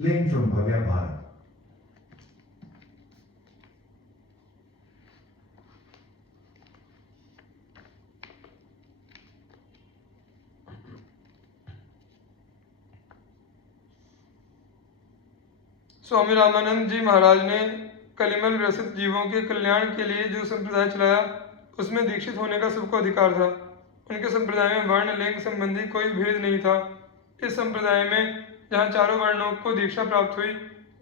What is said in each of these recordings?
playing from Bhavya Bharat. Swami Ramanand जी महाराज ने कलिमल ग्रसित जीवों के कल्याण के लिए जो संप्रदाय चलाया उसमें दीक्षित होने का सबको अधिकार था। उनके संप्रदाय में वर्ण लिंग संबंधी कोई भेद नहीं था। इस संप्रदाय में जहाँ चारों वर्णों को दीक्षा प्राप्त हुई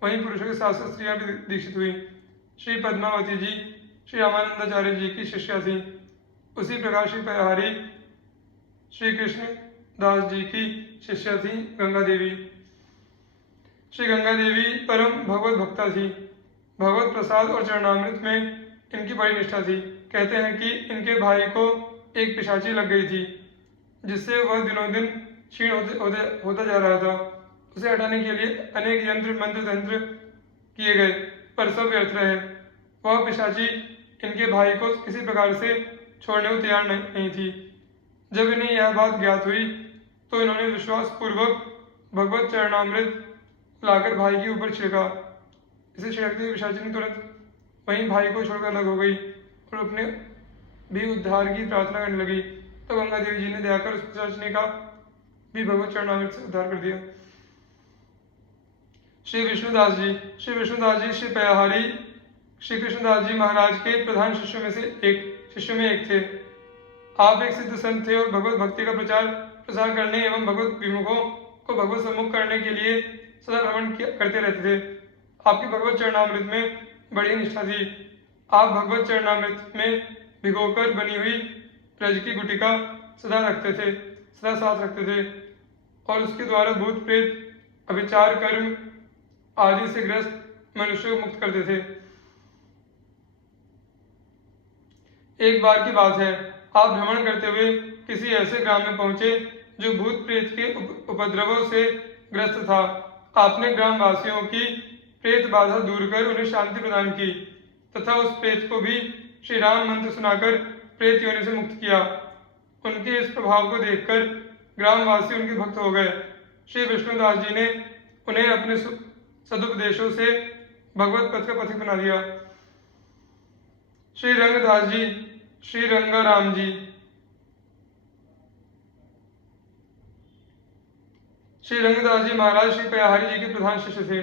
वहीं पुरुषों के साथ साथ स्त्रियां भी दीक्षित हुई। श्री पद्मावती जी श्री रामानंदाचार्य जी की शिष्या थी। उसी प्रकार श्री पयहारी श्री कृष्ण दास जी की शिष्या थी गंगा देवी। श्री गंगा देवी परम भगवत भक्ता थी। भगवत प्रसाद और चरणामृत में इनकी बड़ी निष्ठा थी। कहते हैं कि इनके भाई को एक पिशाची लग गई थी जिससे वह दिनों दिन क्षीण होता जा रहा था। उसे हटाने के लिए अनेक यंत्र मंत्र तंत्र किए गए पर सब व्यर्थ रहे। वह पिशाची इनके भाई को किसी प्रकार से छोड़ने को तैयार नहीं थी। जब इन्हें यह बात ज्ञात हुई तो इन्होंने विश्वास पूर्वक भगवत चरणामृत लाकर भाई के ऊपर छिड़का। इसे छिड़कते हुए पिशाची ने तुरंत वहीं भाई को छोड़कर अलग हो गई और अपने भी उद्धार की प्रार्थना करने लगी। तो गंगा देवी जी ने दया कर उस पिशाचिनी का भी भगवत चरणामृत से उद्धार कर दिया। श्री विष्णुदास जी श्री पयहारी श्री कृष्णदास जी महाराज के प्रधान शिष्यों में एक थे। आप एक सिद्ध संत थे और भगवत भक्ति का प्रसार करने एवं भगवत विमुखों को भगवत सम्मुख करने के लिए सदा भ्रमण करते रहते थे। आपकी भगवत चरणामृत में बड़ी निष्ठा थी। आप भगवत चरणामृत में भिगोकर बनी हुई रज की गुटिका सदा साथ रखते थे और उसके द्वारा भूत प्रेत अभिचार कर्म आदि से ग्रस्त मनुष्य को मुक्त करते थे। एक बार की बात है, आप भ्रमण करते हुए किसी ऐसे ग्राम में पहुंचे जो भूत प्रेत के उपद्रवों से ग्रस्त था। आपने ग्राम वासियों की प्रेत बाधा दूर कर उन्हें शांति प्रदान की तथा उस प्रेत को भी श्री राम मंत्र सुनाकर प्रेत योनि से मुक्त किया। उनके इस प्रभाव को देखकर ग्रामवासी उनके भक्त हो गए। श्री विष्णुदास जी ने उन्हें अपने सदुपदेशों से भगवत पथ का पथिक बना दिया। श्री रंगदास जी श्री रंगाराम जी श्री रंगदास जी महाराज श्री पयहारी जी के प्रधान शिष्य थे।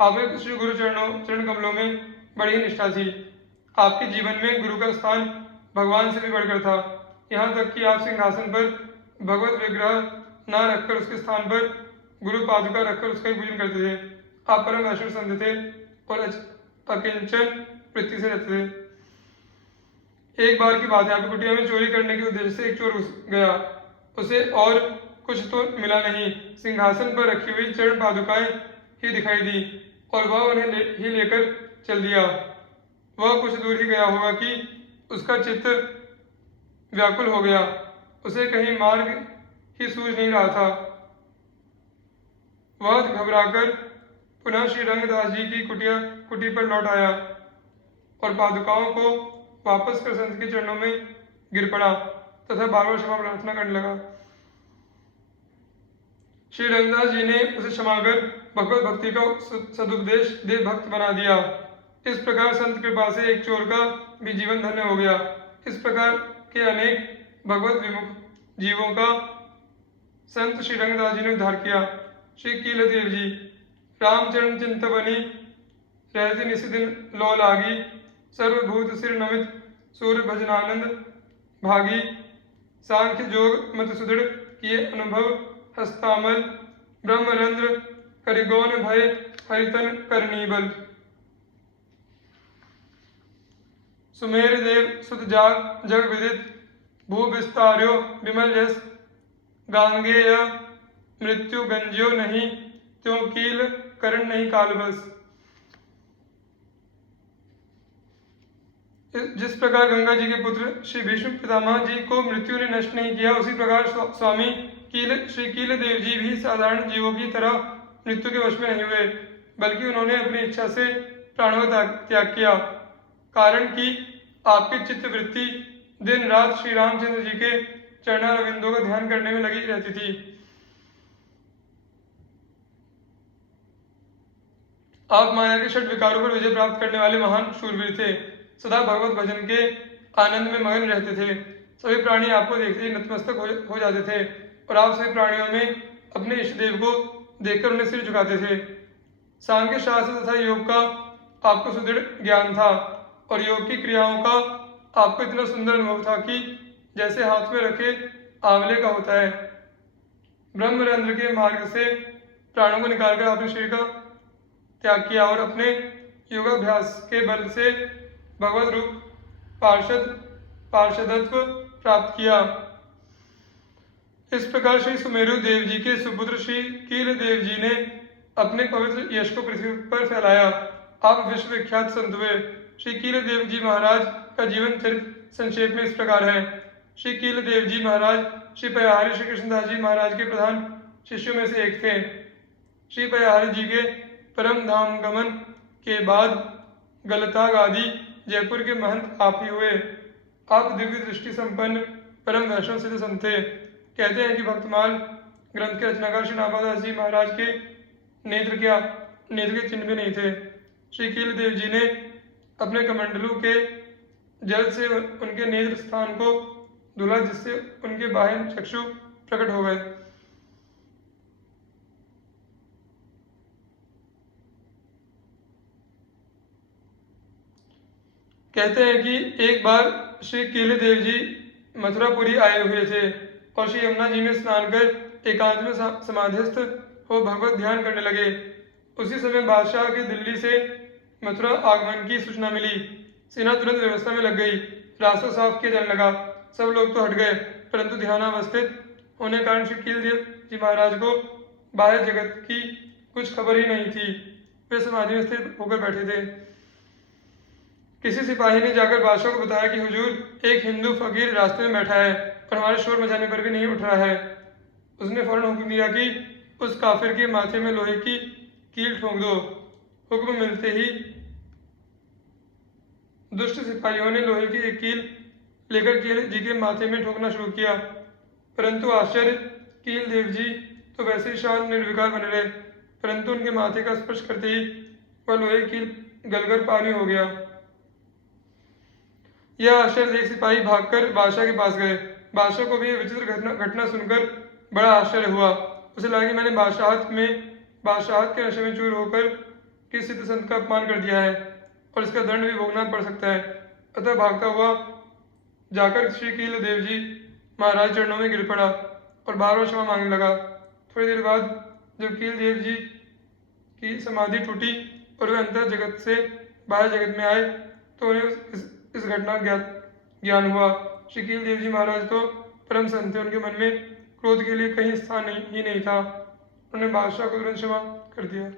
आपके श्री गुरु चरण कमलों में बड़ी निष्ठा थी। आपके जीवन में गुरु का स्थान भगवान से भी बढ़कर था। यहाँ तक कि आप सिंहासन पर भगवत विग्रह न रखकर उसके स्थान पर गुरु पादुका रखकर उसका पूजन करते थे। आप परम वैष्णव संत थे और अकिंचन वृत्ति से रहते थे। एक बार की बात है, आपकी कुटिया में चोरी करने के उद्देश्य से एक चोर घुस गया। उसे और कुछ तो मिला नहीं, सिंहासन पर रखी हुई चरण पादुकाएं ही दिखाई दी और वह उन्हें ही लेकर चल दिया। वह कुछ दूर ही गया होगा कि उसका चित्त व्याकुल हो गया। उसे कहीं मार्ग ही सूझ नहीं रहा था। वह घबराकर पुनः श्री रंगदास जी की कुटी पर लौट आया और पादुकाओं को वापस कर संत के चरणों में गिर पड़ा तथा बार बार क्षमा प्रार्थना करने लगा। श्री रंगदास जी ने उसे क्षमा कर भगवत भक्ति का सदुपदेश दे भक्त बना दिया। इस प्रकार संत कृपा से एक चोर का भी जीवन धन्य हो गया। इस प्रकार के अनेक भगवत विमुख जीवों का संत श्री रंगदास जी ने उद्धार किया। श्री कीलदेव जी रामचरण चिंतवनी रहती निशिदिन लो लागी सर्वभूत सिर नमित सूर्य भजनानंद भागी सांख्य जोग मत सुदृढ़ किए अनुभव हस्तामल ब्रह्मरंद्र करिगौन भय हरितन करनीबल सुमेर देव सुत जाग जग विदित भू विस्तार्यो विमल यस गांगेय मृत्यु गंज्यो नहीं त्यों कील करण नहीं काल बस। जिस प्रकार गंगा जी के पुत्र श्री भीष्म पितामह जी को मृत्यु ने नष्ट नहीं किया, उसी प्रकार स्वामी श्री कील देव जी भी साधारण जीवों की तरह मृत्यु के वश में नहीं हुए, बल्कि उन्होंने अपनी इच्छा से प्राणों का त्याग किया। कारण कि आपकी चित्त वृत्ति दिन रात श्री रामचंद्र जी के चरणारविंदों का ध्यान करने में लगी रहती थी। आप माया के षट विकारों पर विजय प्राप्त करने वाले महान शूरवीर थे। सदा भगवत भजन के आनंद में मगन रहते थे। सभी प्राणी आपको देखते ही नतमस्तक हो जाते थे और आप सभी प्राणियों में अपने इष्ट देव को देखकर उन्हें सिर झुकाते थे। सांख्य शास्त्र तथा योग का आपको सुदृढ़ ज्ञान था और योग की क्रियाओं का आपको इतना सुंदर अनुभव था कि जैसे हाथ में रखे आंवले का होता है। ब्रह्मरंध्र के मार्ग से प्राणों को निकालकर आपने शरीर का त्याग किया और अपने योगाभ्यास के बल से भगवत रूप पार्षदत्व प्राप्त किया। इस प्रकार श्री सुमेरु देव जी के सुपुत्र श्री कील देव जी ने अपने पवित्र यश को पृथ्वी पर फैलाया। आप विश्व विख्यात संत हुए। श्री कील देव जी महाराज का जीवन चरित्र संक्षेप में इस प्रकार है। श्री कील देव जी महाराज श्री पयाहारी श्री कृष्णदास जी महाराज के प्रधान शिष्यों में से एक थे। श्री पयाहारी जी के परम धाम गमन के बाद गलता गादी जयपुर के महंत आप ही हुए। आप दिव्य दृष्टि संपन्न परम वैष्णव सिद्ध संत थे। कहते हैं कि भक्तमाल ग्रंथ के रचनाकार श्री नाभादास जी महाराज के नेत्र के चिन्ह भी नहीं थे। श्री कील देव जी ने अपने कमंडलू के जल से उनके नेत्र स्थान को धुला, जिससे उनके बाह्य चक्षु प्रकट हो गए। कहते हैं कि एक बार श्री कील देव जी मथुरापुरी आए हुए थे और श्री यमुना जी में स्नान कर एकांत में समाधिस्थ हो भगवत ध्यान करने लगे। उसी समय बादशाह के दिल्ली से मथुरा आगमन की सूचना मिली। सेना तुरंत व्यवस्था में लग गई। रास्ता साफ किया जाने लगा। सब लोग तो हट गए, परंतु ध्यानावस्थित होने के कारण श्री कील देव जी महाराज को बाह्य जगत की कुछ खबर ही नहीं थी। वे समाधि में स्थिर होकर बैठे थे। किसी सिपाही ने जाकर बादशाह को बताया कि हुजूर, एक हिंदू फकीर रास्ते में बैठा है और हमारे शोर मचाने पर भी नहीं उठ रहा है। उसने फौरन हुक्म दिया कि उस काफिर के माथे में लोहे की कील ठोक दो। हुक्म मिलते ही दुष्ट सिपाहियों ने लोहे की एक कील लेकर कील जी के माथे में ठोकना शुरू किया, परंतु आश्चर्य, कील देव जी तो वैसे ही शांत निर्विकार बने रहे, परंतु उनके माथे का स्पर्श करते ही वह लोहे की कील गलकर पानी हो गया। यह आश्चर्य देख सिपाही भागकर बादशाह के पास गए। बादशाह को भी यह विचित्र घटना सुनकर बड़ा आश्चर्य हुआ। उसे लगा कि मैंने बादशाहत के नशे में चूर होकर किस सिद्ध संत का अपमान कर दिया है और इसका दंड भी भोगना पड़ सकता है। अतः भागता हुआ जाकर श्री कील देव जी महाराज चरणों में गिर पड़ा और बार बार क्षमा मांगने लगा। थोड़ी देर बाद जब कील देव जी की समाधि टूटी और वे अंतर जगत से बाह्य जगत में आए तो उन्हें इस घटना ज्ञान हुआ। श्री कील देव जी महाराज तो परम संत थे। उनके मन में क्रोध के लिए कहीं स्थान ही नहीं था। उन्होंने बादशाह को तुरंत क्षमा कर दिया।